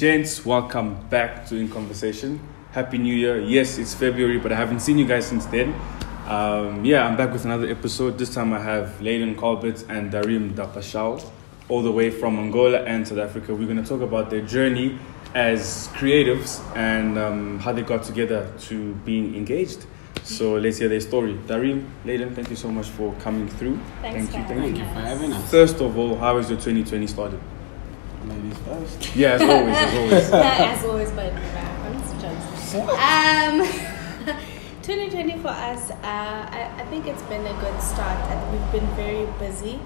gents, welcome back to In Conversation. Happy New Year. Yes, it's February, but I haven't seen you guys since then. I'm back with another episode. This time I have Leiden, Colbet and Darim da Paixao, all the way from Angola and South Africa. We're going to talk about their journey as creatives and how they got together to being engaged. So let's hear their story. Darim, Leiden, thank you so much for coming through. Thank you for having us. First of all, how has your 2020 started? Ladies first. Yeah, as always. As always, but jokes. 2020 for us, I think it's been a good start. We've been very busy,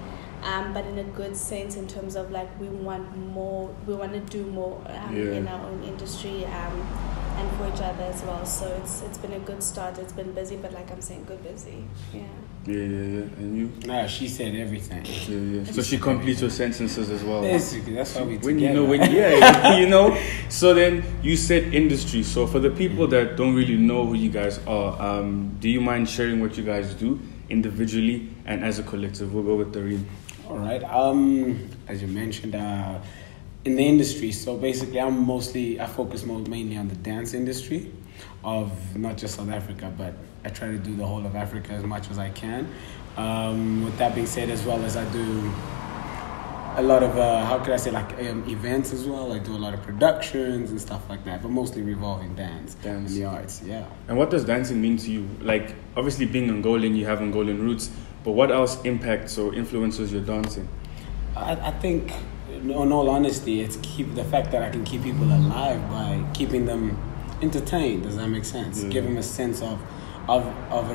but in a good sense in terms of like we want to do more in our own industry and for each other as well. So it's been a good start. It's been busy, but like I'm saying, good busy. Yeah. Yeah. And you? Nah, she said everything. Yeah. So she completes your sentences as well. Basically, that's how we together. So then you said industry. So for the people that don't really know who you guys are, do you mind sharing what you guys do individually and as a collective? We'll go with Darim. All right. As you mentioned, in the industry, so basically I focus mainly on the dance industry of not just South Africa, but I try to do the whole of Africa as much as I can. With that being said, as well as I do a lot of, events as well. I do a lot of productions and stuff like that, but mostly revolving dance. And the arts, yeah. And what does dancing mean to you? Like, obviously being Angolan, you have Angolan roots, but what else impacts or influences your dancing? I think, in all honesty, it's the fact that I can keep people alive by keeping them entertained. Does that make sense? Yeah. Give them a sense of a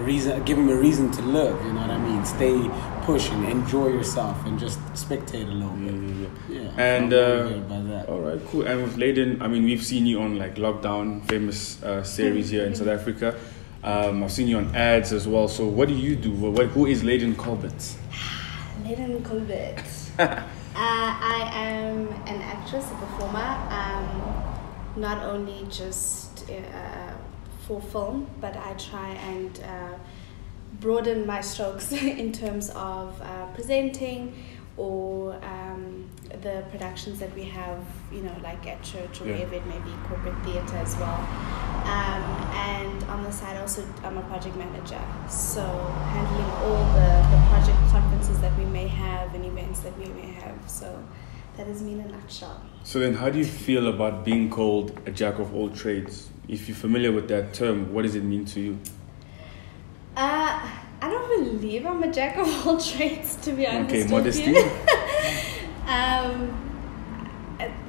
reason, give them a reason to live, you know what I mean? Stay pushing, enjoy yourself, and just spectate a little bit. Yeah. And about that. All right, cool. And with Leiden, I mean, we've seen you on like Lockdown, famous series here in South Africa. I've seen you on ads as well. So what do you do? Who is Leiden Colbet? Leiden Colbet. I am an actress, a performer. Not only just for film, but I try and broaden my strokes in terms of presenting or the productions that we have, like at church or wherever it may be, corporate theatre as well. And on the side also, I'm a project manager, so handling all the project conferences that we may have and events that we may have. So that is me in a nutshell. So then how do you feel about being called a jack of all trades? If you're familiar with that term, what does it mean to you? I don't believe I'm a jack of all trades, to be honest. Okay, modesty.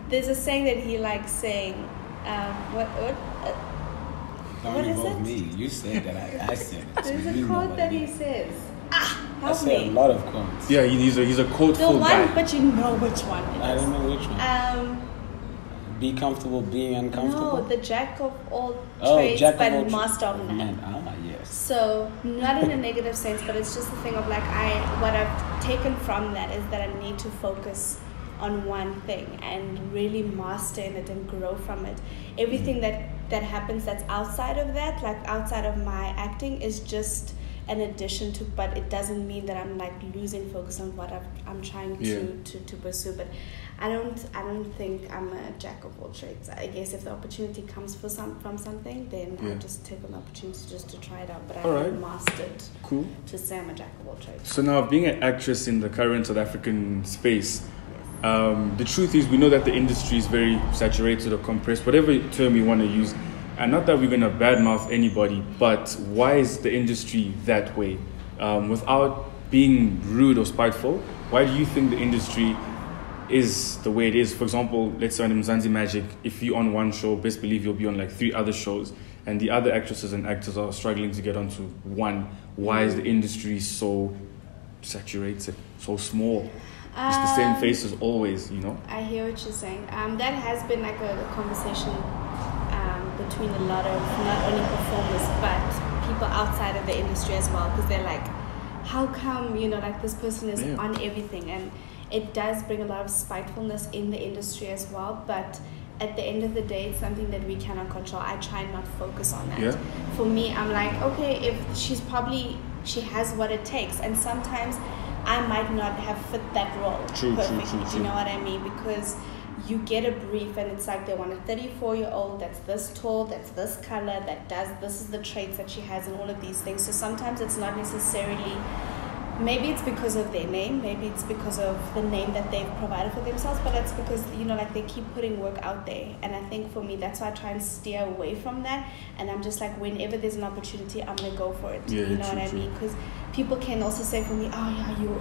There's a saying that he likes saying, what is it? Me. You said that. I said it. There's a quote that he says. I said a lot of quotes. Yeah, he's a quoteful guy. But you know which one it is. I don't know which one. Be comfortable being uncomfortable? No, the jack of all trades, but master of none. Yes. So, not in a negative sense, but it's just the thing of like, what I've taken from that is that I need to focus on one thing and really master in it and grow from it. Everything that happens that's outside of that, like outside of my acting, is just an addition to, but it doesn't mean that I'm like losing focus on what I'm trying to pursue. But I don't think I'm a jack of all trades. I guess if the opportunity comes from something, then I'll just take an opportunity just to try it out. But I haven't mastered to say I'm a jack of all trades. So now, being an actress in the current South African space, the truth is we know that the industry is very saturated or compressed, whatever term you want to use. And not that we're going to badmouth anybody, but why is the industry that way? Without being rude or spiteful, why do you think the industry is the way it is? For example, let's say on Mzansi Magic, if you're on one show, best believe you'll be on like 3 other shows, and the other actresses and actors are struggling to get onto one. Why is the industry so saturated, so small? It's the same faces always, I hear what you're saying. That has been like a conversation between a lot of not only performers but people outside of the industry as well, because they're like, how come like this person is on everything? And it does bring a lot of spitefulness in the industry as well, but at the end of the day, it's something that we cannot control. I try not to focus on that. For me, I'm like, okay, if she has what it takes, and sometimes I might not have fit that role perfectly. Do you know what I mean? Because you get a brief and it's like they want a 34-year-old that's this tall, that's this color, that does this is the traits that she has and all of these things. So sometimes it's not necessarily, maybe it's because of their name, maybe it's because of the name that they've provided for themselves, but it's because, you know, like they keep putting work out there. And I think for me, that's why I try and steer away from that. And I'm just like, whenever there's an opportunity, I'm going to go for it. Yeah, you know true, what I true. mean? Because people can also say for me, oh yeah, you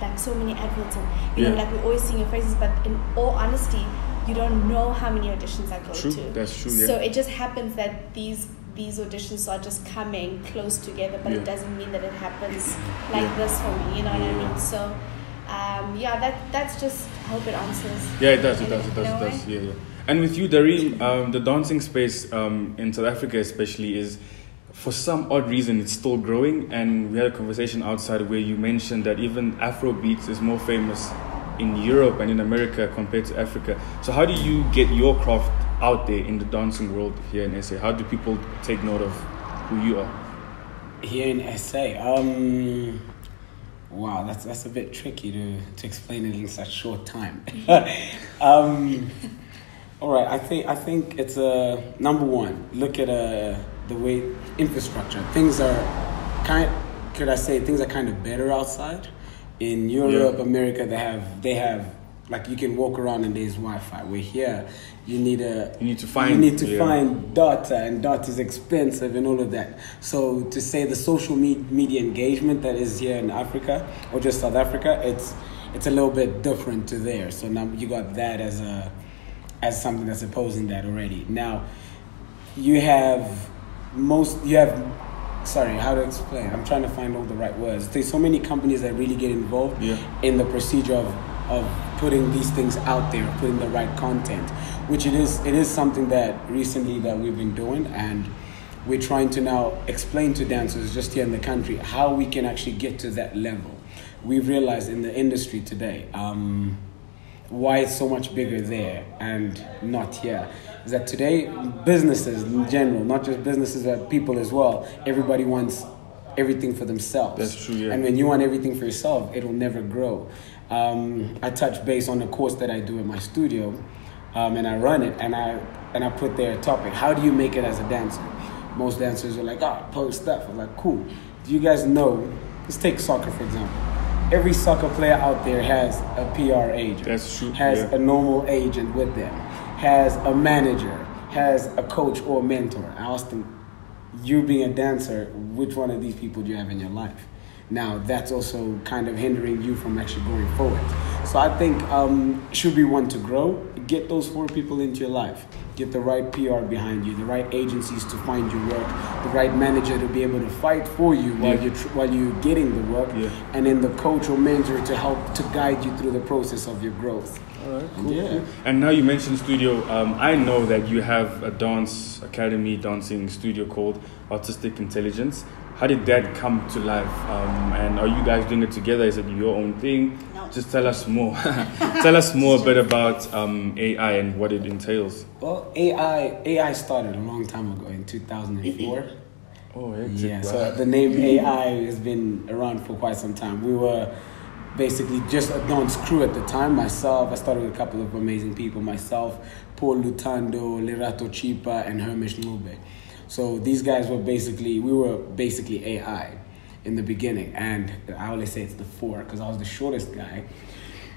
like so many adverts and, you Yeah. know, like we're always seeing your faces. But in all honesty, you don't know how many auditions I go True, to. that's true, yeah. So it just happens that these auditions are just coming close together, but Yeah. it doesn't mean that it happens like Yeah. this for me, you know what I Yeah. mean? So that's just, I hope it answers. Yeah, it does. in a way. Yeah, yeah. And with you, Darim, the dancing space in South Africa especially is, for some odd reason, it's still growing. And we had a conversation outside where you mentioned that even Afrobeats is more famous in Europe and in America compared to Africa. So how do you get your craft out there in the dancing world here in SA? How do people take note of who you are? Here in SA, wow, that's a bit tricky to explain it in such short time. All right, I think it's number one. Look at the way infrastructure. Things are kind of better outside. In Europe, Yeah. America, they have like you can walk around and there's Wi-Fi. We're here. You need to find data, and data is expensive and all of that. So to say the social media engagement that is here in Africa or just South Africa, it's a little bit different to there. So now you got that as something that's opposing that already. Now sorry, how to explain? I'm trying to find all the right words. There's so many companies that really get involved in the procedure of putting these things out there, putting the right content, which it is something that recently that we've been doing, and we're trying to now explain to dancers just here in the country how we can actually get to that level. We've realized in the industry today why it's so much bigger there and not here. Is that today businesses in general, not just businesses but people as well, everybody wants everything for themselves. That's true, yeah. And when you want everything for yourself, it'll never grow. I touch base on the course that I do in my studio, and I run it, and I put there a topic: how do you make it as a dancer? Most dancers are like, post stuff. I'm like, cool. Do you guys know? Let's take soccer for example. Every soccer player out there has a PR agent. That's true. Has a normal agent with them. Has a manager. Has a coach or a mentor. I asked them, you being a dancer, which one of these people do you have in your life? Now, that's also kind of hindering you from actually going forward. So I think should we want to grow, get those 4 people into your life. Get the right PR behind you, the right agencies to find you work, the right manager to be able to fight for you while you're getting the work, and then the coach or mentor to help to guide you through the process of your growth. All right, cool. And now you mentioned studio. I know that you have a dance academy, dancing studio called Artistic Intelligence. How did that come to life? And are you guys doing it together? Is it your own thing? No. Just tell us more. Tell us more a bit about AI and what it entails. Well, AI started a long time ago in 2004. Oh, yeah. So the name AI has been around for quite some time. We were basically just a dance crew at the time. I started with a couple of amazing people. Myself, Paul Lutando, Lerato Chipa, and Hermish Ngube. So these guys were basically AI in the beginning. And I always say it's the 4 because I was the shortest guy.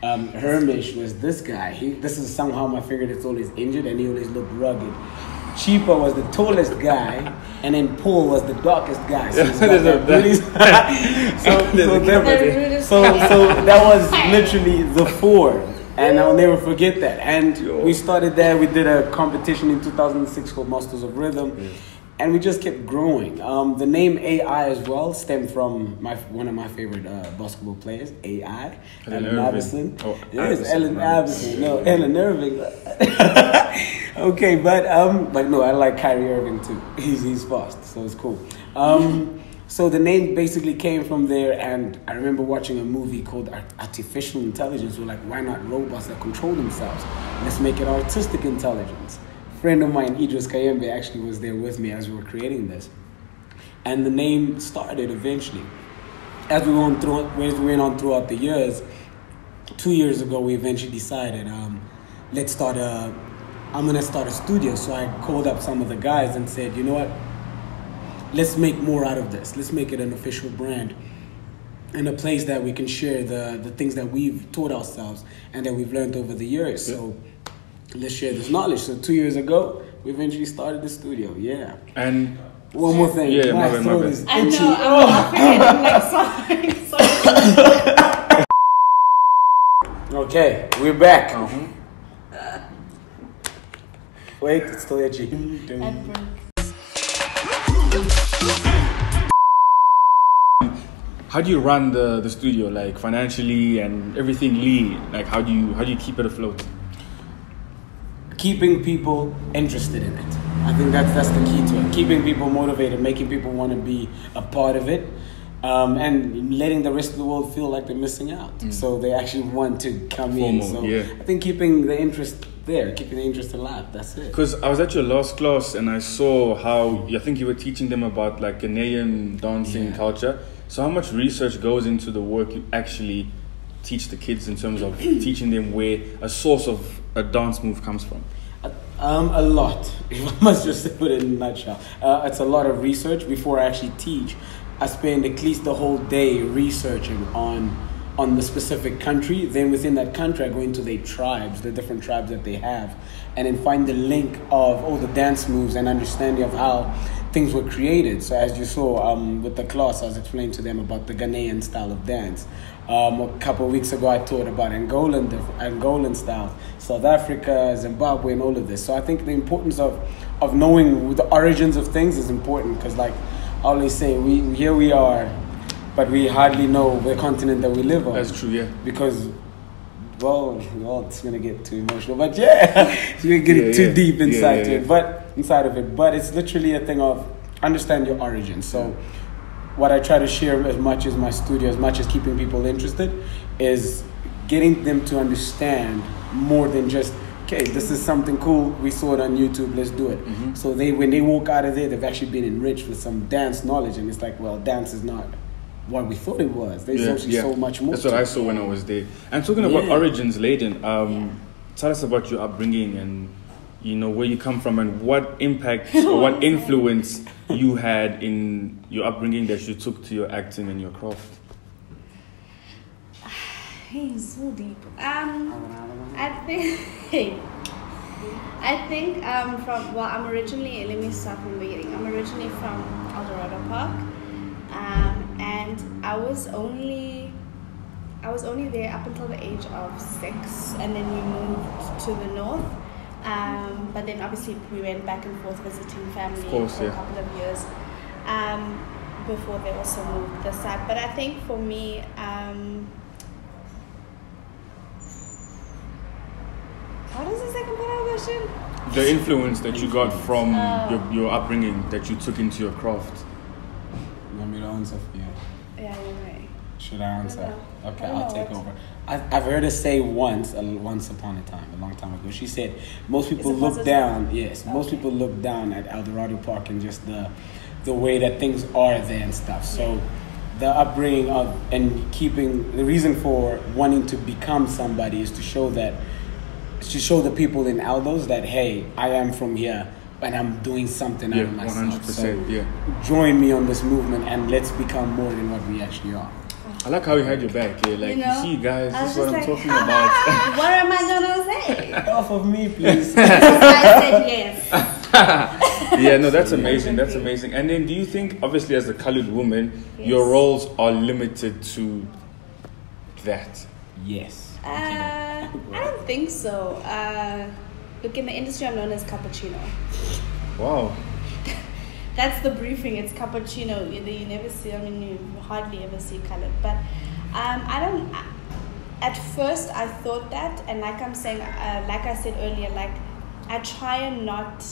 Hermish was this guy. This is somehow my finger that's always injured and he always looked rugged. Chipa was the tallest guy, and then Paul was the darkest guy. So that was literally the 4. And I'll never forget that. And we started there. We did a competition in 2006 called Masters of Rhythm. And we just kept growing. The name AI as well stemmed from one of my favorite basketball players, AI, Allen Iverson. Oh, yes, Allen Iverson. No, Allen Irving. Okay, but no, I like Kyrie Irving too. He's fast, so it's cool. So the name basically came from there, and I remember watching a movie called Artificial Intelligence. We're like, why not robots that control themselves? Let's make it artistic intelligence. A friend of mine, Idris Kayembe, actually was there with me as we were creating this. And the name started eventually. As we went on throughout the years, 2 years ago, we eventually decided, I'm gonna start a studio. So I called up some of the guys and said, you know what, let's make more out of this. Let's make it an official brand and a place that we can share the things that we've taught ourselves and that we've learned over the years. So let's share this knowledge. So 2 years ago, we eventually started the studio. Yeah. And one more thing. Yeah, my my throat bad. is itchy. I know, I'm laughing. I'm like, sorry. Okay, we're back. Wait, it's still itchy. how do you run the studio, like financially and everything lean? Like how do you keep it afloat? Keeping people interested in it. I think that's the key to it. Keeping people motivated, making people want to be a part of it, and letting the rest of the world feel like they're missing out. So they actually want to come in. So I think keeping the interest there, keeping the interest alive, that's it. Because I was at your last class and I saw how, I think you were teaching them about like Ghanaian dancing culture. So how much research goes into the work you actually teach the kids in terms of teaching them where a source of a dance move comes from? A lot. If I must just put it in a nutshell. It's a lot of research before I actually teach. I spend at least the whole day researching on the specific country. Then within that country, I go into the tribes, the different tribes that they have, and then find the link of all the dance moves and understanding of how things were created. So as you saw with the class, I was explaining to them about the Ghanaian style of dance. A couple of weeks ago, I taught about Angolan styles, South Africa, Zimbabwe, and all of this. So I think the importance of knowing the origins of things is important, because like I always say, here we are, but we hardly know the continent that we live on. That's true, yeah. Because, well, it's gonna get too emotional, but yeah, it's gonna get too deep inside it. But it's literally a thing of understand your origins. So what I try to share as much as my studio, as much as keeping people interested, is getting them to understand more than just, okay, this is something cool, we saw it on YouTube, let's do it. So when they walk out of there, they've actually been enriched with some dance knowledge, and it's like, well, dance is not what we thought it was. There's actually so much more. That's what I saw when I was there. And talking about origins, Leiden, tell us about your upbringing and where you come from and what impact or what influence you had in your upbringing that you took to your acting and your craft. Hey, so deep. I think I'm originally, let me start from the beginning. I'm originally from El Dorado Park, and I was only there up until the age of 6, and then we moved to the north. But then obviously we went back and forth visiting family for a couple of years before they also moved this side. But I think for me, what is the second part of the question? The influence that you got from your upbringing that you took into your craft. You want me to answer for you? Yeah, you're right. Should I answer? Okay, I'll take over. I've heard her say once upon a time, a long time ago. She said most people look down. Yes, most people look down at El Dorado Park and just the way that things are there and stuff. So the upbringing of and keeping the reason for wanting to become somebody is to show the people in Aldo's that, hey, I am from here and I'm doing something out of myself. 100%, so join me on this movement and let's become more than what we actually are. I like how you had your back here. Like, you see, guys, this is what I'm talking about. What am I going to say? Off of me, please. I said yes. Yeah, no, that's amazing. That's amazing. And then do you think, obviously, as a colored woman, your roles are limited to that? Yes. I don't think so. Look, in the industry, I'm known as cappuccino. Wow. That's the briefing. It's cappuccino. You never see. You hardly ever see colored. But I don't. At first, I thought that, and like I'm saying, like I said earlier, like I try and not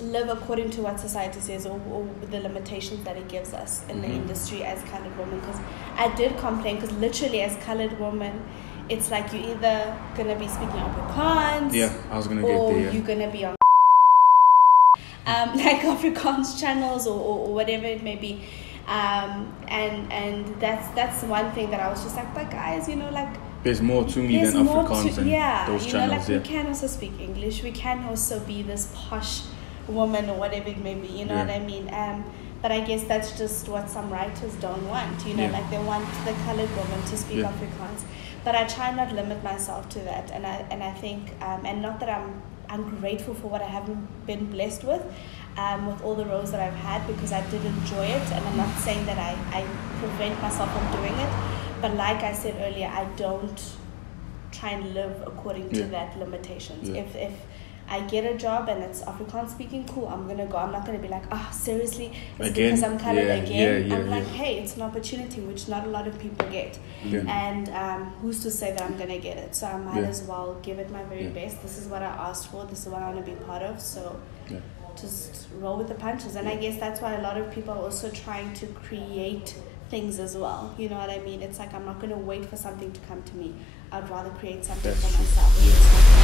live according to what society says or the limitations that it gives us in the industry as colored women. Because I did complain. Because literally, as colored women, it's like you're either gonna be speaking Afrikaans. Yeah, I was gonna get there. Yeah. You're gonna be on like Afrikaans channels or whatever it may be, and that's one thing that I was just like, but guys, like There's more to me than Afrikaans and those channels. We can also speak English. We can also be this posh woman or whatever it may be. You know what I mean? But I guess that's just what some writers don't want. You know, like they want the colored woman to speak Afrikaans. But I try not limit myself to that. And I think, and not that I'm grateful for what I haven't been blessed with all the roles that I've had, because I did enjoy it. And I'm not saying that I prevent myself from doing it. But like I said earlier, I don't try and live according to that limitations. If I get a job and it's Afrikaans speaking, cool, I'm going to go. I'm not going to be like, seriously, it's because I'm colored again. I'm like, hey, it's an opportunity which not a lot of people get. And who's to say that I'm going to get it? So I might as well give it my very best. This is what I asked for. This is what I want to be part of. So just roll with the punches. And I guess that's why a lot of people are also trying to create things as well. You know what I mean? It's like I'm not going to wait for something to come to me. I'd rather create something for myself.